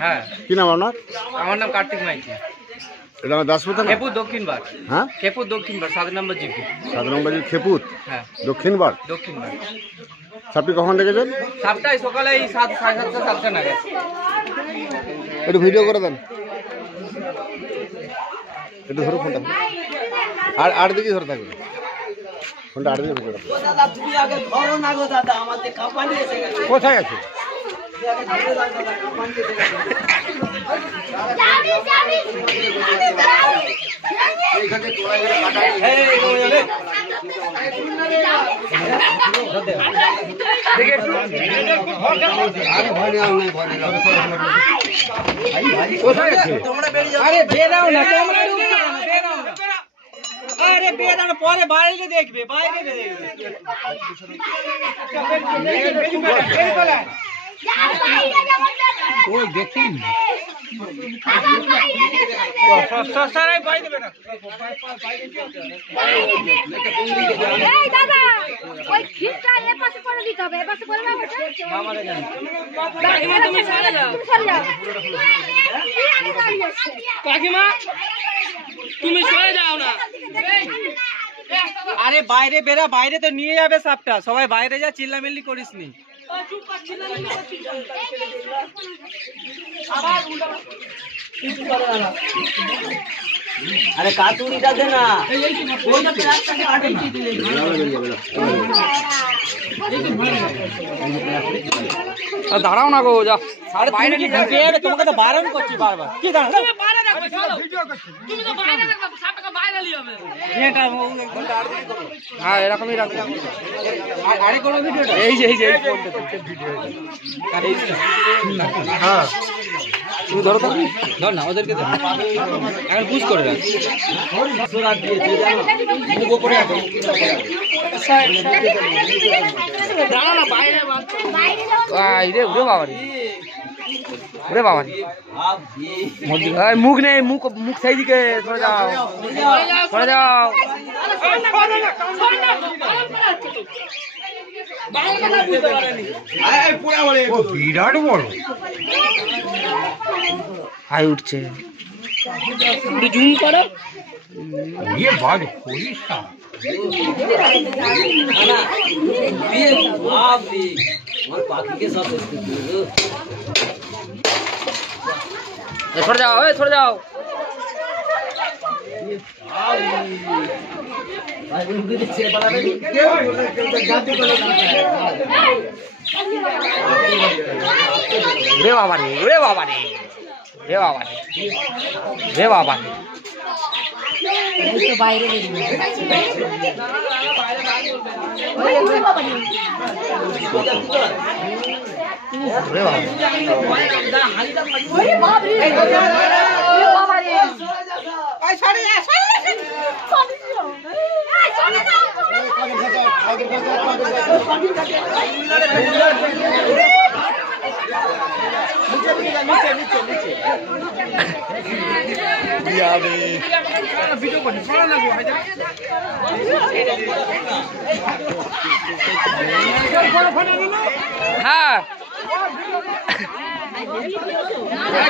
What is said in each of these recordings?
হ্যাঁ। কি নাম আপনার? আমার নাম কার্তিক মাইতি। এটা আমার দাসপুর থানা? খেপুর দক্ষিণ বার। হ্যাঁ, খেপুর দক্ষিণ বার 7 নম্বর জিপি। 7 নম্বর খেপুর হ্যাঁ, দক্ষিণ বার। দক্ষিণ বার। সাপটি কখন দেখেছেন? সাতটায় সকালে এই 7:30 7টা নাগাদ। একটু ভিডিও করে দেন, একটু ধরো ফোনটা। আর দিকে ধরে থাকবে ফোনটা, আর দিকে ধরে থাকবে। কোথায় আছে? আরে বেরাও না, আরে বেরাও না, পরে বাইরে দেখবে, বাইরে দেখবে। ওই দেখুন সস্তায় পাই দেবে না। এই দাদা ওই খিটটা এর পাশে করে দিতে হবে, এর পাশে করে না বেটা মামারে জান। কাকিমা তুমি সরে যাও, তুমি সরে যাও। কি আগে দাঁড়িয়ে আছে কাকিমা তুমি সরে যাও না। আরে বাইরে বেরা, বাইরে তো নিয়ে যাবে সাপটা। সবাই বাইরে যা, চিল্লামিল্লি করিস নি। আরে কাতুরিটা দে না। দাঁড়াও না গো, যা বাইরে তোমাকে তো বারণ করছি বারবার। কি দাঁড়াও? হ্যাঁ এরকমই রাখবো। আরে কোনো ভিডিওটা এই যে হ্যাঁ, তুমি ধরো তো। ধর না, ওদেরকে এখন পুশ করে রাখ। দাঁড়া না, বাইরে রে, উড়ে বাবা রে, উড়ে বাবা রে। মুখ নেই, মুখ সেই দিকে সরে যাও, সরে যাও। বিরাট বড় হাই উঠছে, জুম করো। ইয়ে বাঘ করিস না। সরে যাও, সরে যাও। রে বাবা রে, রে বাবা রে, রে বাবা রে, রে বাবা রে। বাইরে হ্যাঁ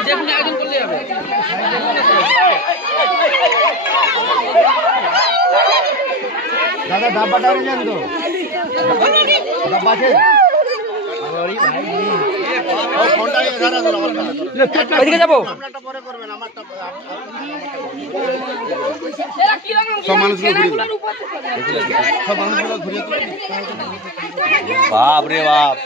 যেমন আয়োজন করলে হবে। দাদা ডাব্বাটা নিলেন তো? ডাব্বা আছে? ওইদিকে যাবো। সব মানুষগুলো ঘুরিয়ে বাপ রে বাপ।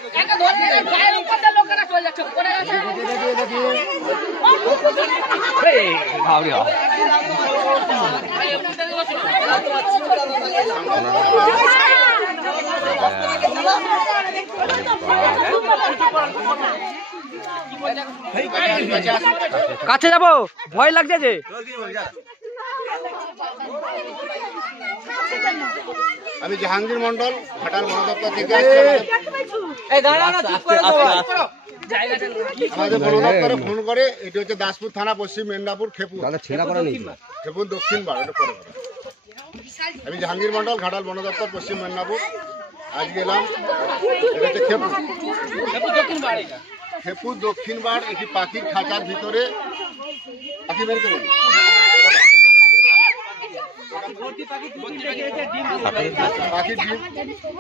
কাছে যাবো, ভয় লাগছে যে। আমি জাহাঙ্গীর মন্ডল, ঘাটাল বন দপ্তর থেকে আমাদের বন দপ্তরে ফোন করে। এটি হচ্ছে দাসপুর থানা, পশ্চিম মেদিনীপুর, খেপুর দক্ষিণ বার। আমি জাহাঙ্গীর মন্ডল, ঘাটাল বন দপ্তর, পশ্চিম মেদিনীপুর। আজকে এলাম, এটা হচ্ছে খেপুর খেপুর দক্ষিণ বার একটি পাখির খাঁচার ভিতরে পাখি বের করে দিই।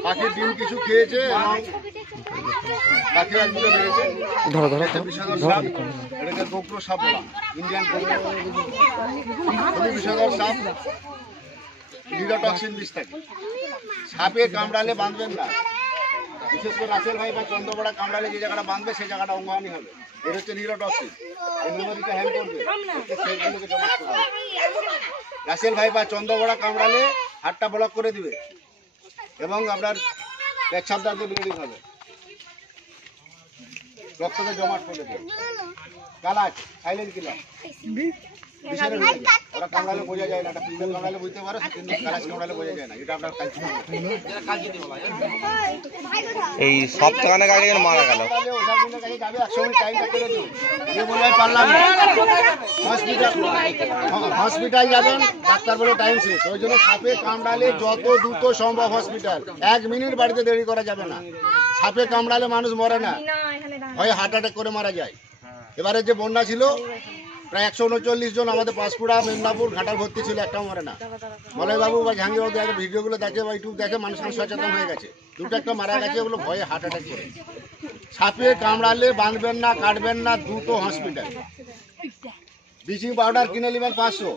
পাখির ডিম কিছু খেয়েছে এবং পাখি একগুলো বেড়েছে। এটাকে গোপ্র সাপ বলা, ইন্ডিয়ান খুবই বিষধর সাপ, নিউরোটক্সিন বিষ থাকে। সাপে কামড়ালে বাঁধবেন না, বিশেষ করে রাসেল ভাই বা চন্দ্রবড়া কামড়ালে যে জায়গাটা বাঁধবে সেই জায়গাটা অঙ্গহানি হবে। এর হচ্ছে নিউরোটক্সিন, এই মেমোরিটা হেল্প করবে, সেগুলোকে জমা করবে। রাসেল ভাই বা চন্দ্রবড়া কামড়ালে হাতটা ব্লক করে দিবে এবং আপনার পেচ্ছাপ দাঁতে ব্লিডিং হবে, রক্তকে জমাট করে দেবে। কালাচ সাইলেন্ট কিলার, ওরা কামড়ালে বোঝা যায় না, একটা ফিমেল কামড়ালে বুঝতে পারো, কিন্তু কালাচ কামড়ালে বোঝা যায় না। এটা আপনার এই সপ্তাহখানেক আগে মারা গেল। হসপিটাল যাবেন, ডাক্তার বলে টাইম শেষ, ওই জন্য সাপে কামড়ালে যত দ্রুত সম্ভব হসপিটাল। 1 মিনিট বাড়িতে দেরি করা যাবে না। সাপে কামড়ালে মানুষ মরে না, হয় হার্ট অ্যাটাক করে মারা যায়। এবারে যে বন্যা ছিল প্রায় 139 জন আমাদের পাঁশকুড়া, মেদিনীপুর, ঘাটাল ভর্তি ছিল, একটাও মরে না। মলয়বাবু বা জাহাঙ্গীরবাবু দেখে, ভিডিওগুলো দেখে বা ইউটিউব দেখে, মানুষ সচেতন হয়ে গেছে। দুটো একটা মারা গেছে, ওগুলো ভয়ে হার্ট অ্যাটাক করে। সাপে কামড়ালে বাঁধবেন না, কাটবেন না, দ্রুত হসপিটাল। ব্লিচিং পাউডার কিনে নেবেন 500,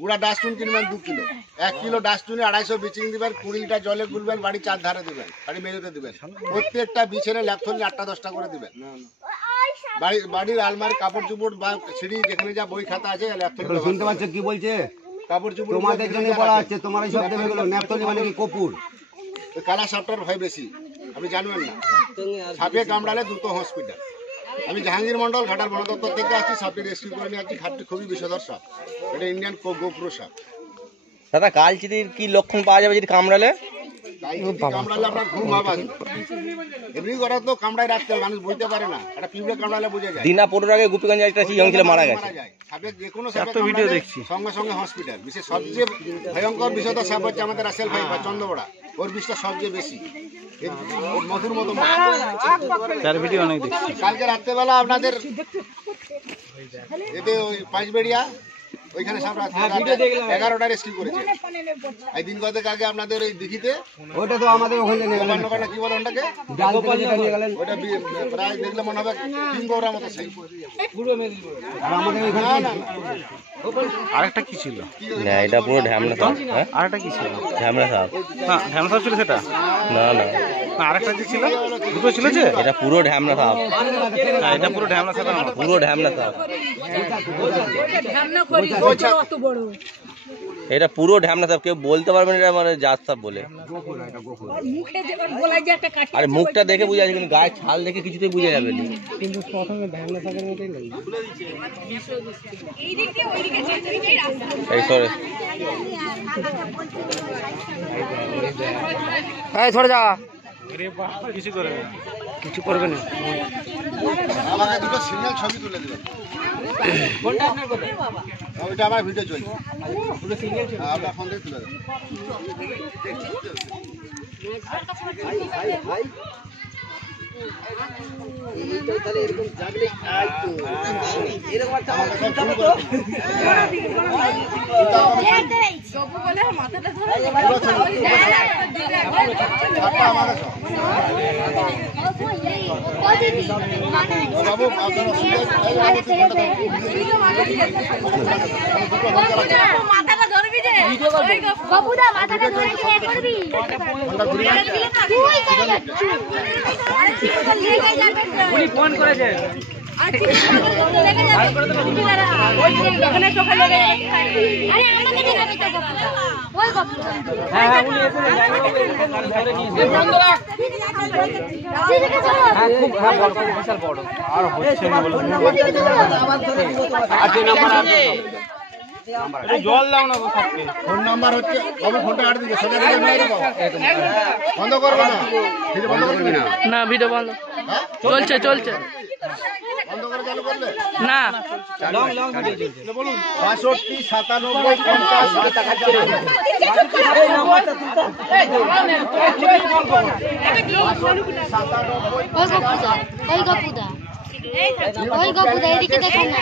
গুঁড়া ডাস্টবিন কিনবেন 2 কিলো। 1 কিলো ডাস্টবিনে 250 ব্লিচিং দিবেন, 20 লিটার জলে গুলবেন, বাড়ি 4 ধারে দিবেন, বাড়ি মেঝেতে দিবেন। প্রত্যেকটা বিছানে ল্যাপথলি 8টা 10টা করে দিবেন। বাড়ির আলমারি, কাপড় চুপড় বা সিঁড়ি যেখানে যা বই খাতা আছে শুনতে পাচ্ছ কি বলছে? কাপড় চুপড় তোমাদের জন্য বলা হচ্ছে, তোমার সব দেবে গেল। ন্যাপথলি মানে কি কপুর? কালা সাপটার ভয় বেশি, আপনি জানবেন না। সাপে কামড়ালে দ্রুত হসপিটাল। আমি জাহাঙ্গীর মন্ডল, ঘাটাল বন দপ্তর থেকে আসছি। সাপটি রেস্কিউ করে নিয়ে আসছি। সাপটি খুবই বিষধর সাপ, এটা ইন্ডিয়ান গোপ্র সাপ। দাদা কালচিতির কি লক্ষণ পাওয়া যাবে যদি কামড়ালে? কামড়ালে আপনার ঘুম ভাব আসবে। এমনি করা তো কামড়ায় রাখতে হবে, মানুষ বুঝতে পারে না। একটা পিঁপড়ে কামড়ালে বুঝে যায়। দিনা 15 আগে গোপীগঞ্জে একটা ইয়ং ছেলে মারা গেছে। সাপে যে কোনো সাপে ভিডিও দেখছি, সঙ্গে সঙ্গে হসপিটাল। বিশেষ সবচেয়ে ভয়ঙ্কর বিষধর সাপ হচ্ছে আমাদের রাসেল ভাই বা চন্দ্রবড়া, ওর বিষটা সবচেয়ে বেশি। মধুর মতো ভিডিও অনেক দেখছি। কালকে রাত্রেবেলা আপনাদের এতে ওই 5 বেড়িয়া ওইখানে সাপ 11টা রেস্কিউ করেছে। এই দিন কয়েক আগে আপনাদের ওই দিঘিতে, ওটা তো আমাদের ওখানে নিয়ে গেলেন। কি বলে ওটাকে, ওটা প্রায় দেখলে মনে হবে কিংগৌরার মতো সাইজ। আর আমাদের ওইখানে আরেকটা কি ছিল? না এটা পুরো ঢ্যামনা সাপ। হ্যাঁ আরেকটা কি ছিল? ঢ্যামনা সাপ। না ঢ্যামনা সাপ ছিল সেটা? না না, আরেকটা কি ছিল? দুটো ছিল যে? এটা পুরো ঢ্যামনা সাপ। না এটা পুরো ঢ্যামনা সাপ না, পুরো ঢ্যামনা সাপ। এটা পুরো ঢ্যামনা সাপ, কেউ বলতে পারবে না এটা মানে জাত সাপ বলে। আরে মুখটা দেখে বুঝা যাচ্ছে, কিন্তু গায়ে ছাল দেখে কিছুতেই বুঝা যাবে না। কিন্তু প্রথমে ঢ্যামনা সাপের মতোই লাগে। এই সরে এই সরে যা, কিছু করে না। কিছু করবে না। আমাকে দুটো সিগন্যাল ছবি তুলে দেবেন। ওইটা আমার ভিডিও চলছে, আপনার ফোন থেকে তুলে দেবেন। ফোন করেছে। বিশাল বড় আর হচ্ছে জল দাও না গো সাপকে। ফোন নাম্বার হচ্ছে বাবু ফোনটা কাট দিকে সোজা দিকে নিয়ে যাবো বন্ধ করবে না ভিডিও বন্ধ করবি না না ভিডিও বন্ধ চলছে চলছে বন্ধ করে চালু করলে না লং লং ভিডিও চলছে 62 97 50 টাকা চলে ওই গপুদা এদিকে দেখেন না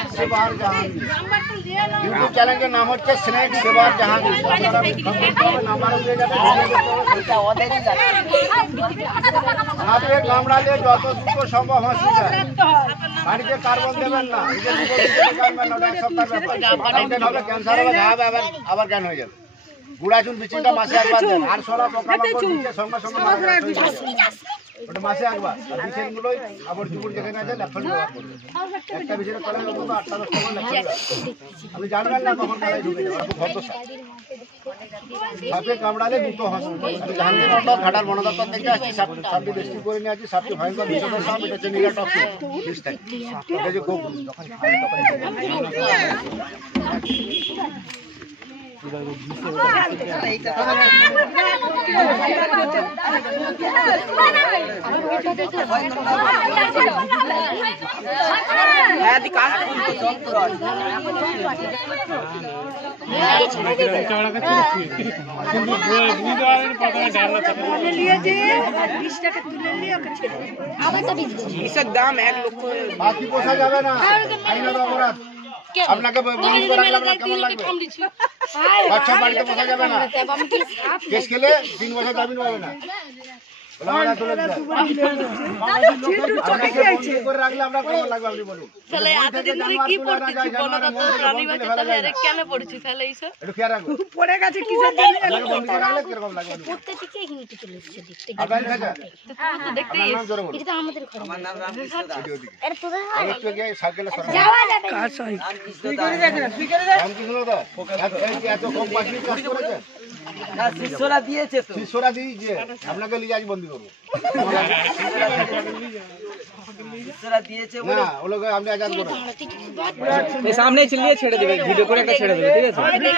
ইউটিউব চ্যানেলের নাম হচ্ছে স্নেক সেবার জাহাঙ্গীর নাম্বার দিয়ে যাবে সাপে কামড়ালে যত দ্রুত সম্ভব হসপিটাল বাড়িতে কার্বন দেবেন না নিজের মুখে কাটবেন না এক সপ্তাহের ব্যাপার হবে ক্যান্সার হবে ঘা হবে আবার জ্ঞান হয়ে যাবে গুড়া চুন বিচিটা মাসে একবার দেন আর সরা পোকামাকড় নিচে সঙ্গে সঙ্গে মারা যায় ওটা মাসে একবার আর বিছেন গুলোই আবার চুপুর যেখানে আছে লেফট ব্যবহার করবে একটা বিছের তলে অন্তত 8টা 10টা করে লেফট আপনি জানবেন না কখন তারাই ঢুকে যাবে খুব ভদ্র সাপে কামড়ালে দ্রুত হসপিটাল আমি জাহাঙ্গীর মন্ডল ঘাটার বন দপ্তর থেকে আসছি সাপটি রেস্কিউ করে নিয়ে আসছি সাপটি ভয়ঙ্কর বিষধর সাপ এটা হচ্ছে নীলা টক্সিন এটা যে খুব বাকি পোষা যাবে না আইনের অপরাধ আপনাকে বন্ধ করে রাখলে আপনার কেমন লাগবে বাচ্চা বাড়িতে পোষা যাবে না কেস খেলে 3 বছর জামিন পাবে না করে রাখলে আপনার কেমন লাগবে আপনি বলুন পড়ে গেছে কিরকম লাগবে এত কম পাখি চাষ করেছে শিষ্যরা দিয়েছে তো শিষ্যরা দিয়েছে আপনাকে লিয়ে আজ বন্দি করবো শিষ্যরা দিয়েছে না ও লোক আপনি আজাদ করুন এই সামনেই চিল্লিয়ে ছেড়ে দেবে ভিডিও করে একটা ছেড়ে দেবে ঠিক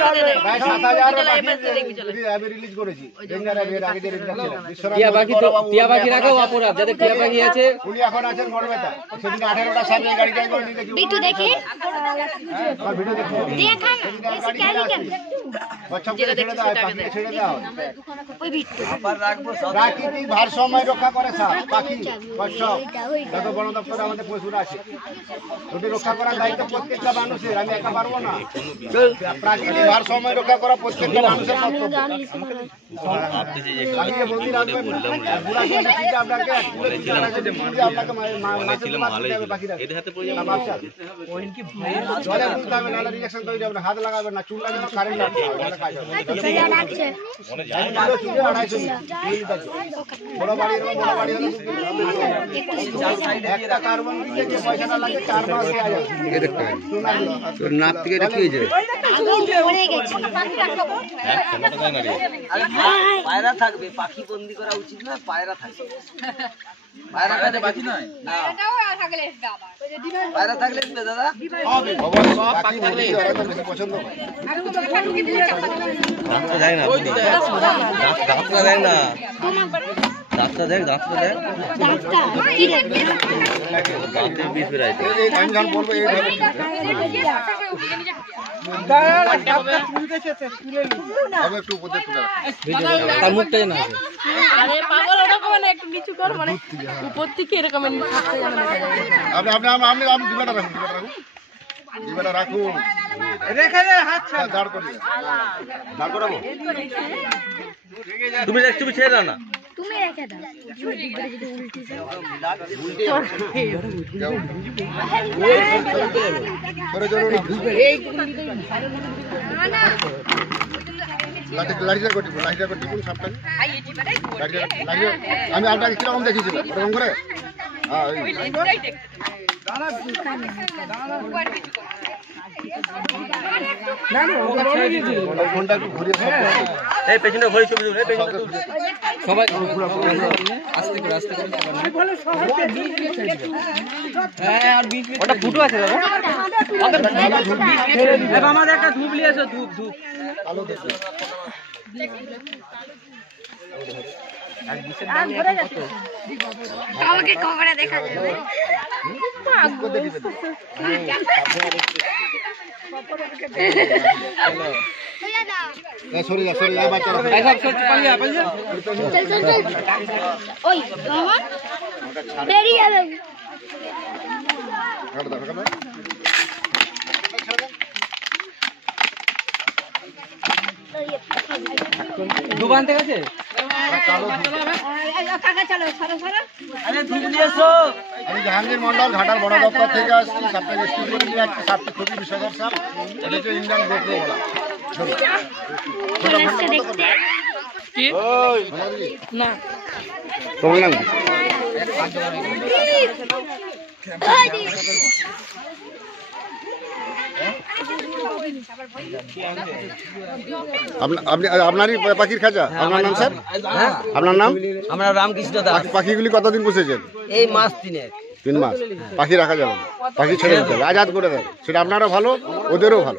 আছে প্রায় 7000 আমি রিলিজ করেছি ডেঙ্গার এর আগে যে রিলিজ ছিল টিয়া পাখি তো টিয়া পাখি রাখো অপরাধ যাদের টিয়া পাখি আছে উনি এখন আছেন বড়বেতা সেদিন 18টা সামনে গাড়ি গাড়ি করে নিয়ে গেছি বিটু দেখি আর ভিডিও দেখো দেখান বাচ্চা ছেড়ে দাও পাখি ছেড়ে দাও ওই বিটু আবার রাখবো সব প্রাকৃতিক ভারসাম্য রক্ষা করে সাপ পাখি কচ্ছপ যত বন দপ্তরে আমাদের পশুরা আছে ওটি রক্ষা করার দায়িত্ব প্রত্যেকটা মানুষের আমি একা পারবো না প্রাকৃতিক ভারসাম্য রক্ষা করা প্রত্যেকটা মানুষের কর্তব্য পাখিকে বন্দি রাখবেন বুড়া চিন্তা আপনাকে আপনাকে মারতে হবে পাখি রাখবে জলে বুঝতে হবে নাহলে রিয়াকশন তৈরি হবে না হাত লাগাবেন না চুল লাগবে কারেন্ট লাগবে তাহলে কাজ হবে বড় বাড়ি বড় বাড়ি হলে একটা কার্বন দিলে যে পয়সাটা লাগে 4 মাস দেওয়া যাবে তোর নাক থেকে এটা কি হয়েছে পায়রা থাকবে পাখি বন্দি করা উচিত না পায়রা থাকবে পায়রা কাছে বাকি নয় না পায়রা থাকলে দিবে দাদা হবে পাখি থাকলে এরা তো বেশি পছন্দ করে দাঁতটা দেখ না দাঁতটা দেখ না দাঁতটা দেখ দাঁতটা দেখ দাঁতে বিষ বেরাইছে এই টাইম ধান বলবো এই ধরে হবে একটু উপর তুলে তার মুখটা জানা আছে আরে পাগল ওরকম না একটু নিচু কর মানে উপর থেকে এরকম থাকতে যাবে না আপনি আপনি আপনি আপনি দিবাটা রাখুন দিবাটা রাখুন রেখে দে হাত ছাড় দাঁড় করিয়ে দাঁড় করাবো তুমি ছেড়ে দাও না তুমি রেখে দাও সরে চলো লাঠিটা কটি কোন সাপটা আমি আপনাকে কিরকম দেখিয়েছিলাম ওরকম করে হ্যাঁ ফোনটা একটু ঘুরিয়ে এই পেছনে ঘড়ি ছবি তুল, এই পেছনে তুল। সবাই আস্তে করে হ্যাঁ আর 20 মিনিট ওটা ফুটো আছে দাদা আমাদের একটা ধূপ নিয়ে এসো ধূপ আমাকে কবরে দেখা যাবে সরি বাচ্চা ওই বেরিয়ে যাবে ধূপ আনতে গেছে কাকা চলো সরো আরে ধূপ নিয়ে এসো। আমি জাহাঙ্গীর মন্ডল ঘাটার বড় দপ্তর থেকে আসছি। সাপ্তাহিক স্কুল থেকে একটা সাপ্তাহিক ছবি বিষয়ক সাপ এটা হচ্ছে ইন্ডিয়ান গোপ্রো বলা দেখতে না তোমার নাম আপনারই পাখির খাঁচা? আপনার নাম স্যার? আপনার নাম? আমরা রামকৃষ্ণ দাস। পাখিগুলি কতদিন পুষেছেন? এই মাস 3 3 মাস। পাখি রাখা যাবে না, পাখি ছেড়ে দিতে হবে, আজাদ করে দেবে। সেটা আপনারও ভালো, ওদেরও ভালো।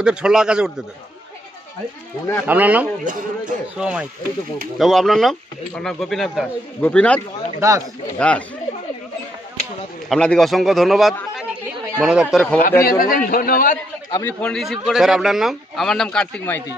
ওদের ছোলা আকাশে উঠতে দেবে। আপনার নাম? তবু আপনার নাম? গোপীনাথ দাস। আপনাদেরকে অসংখ্য ধন্যবাদ বন দপ্তরে খবর দেওয়ার জন্য। ধন্যবাদ আপনি ফোন রিসিভ করে স্যার আপনার নাম? আমার নাম কার্তিক মাইতি।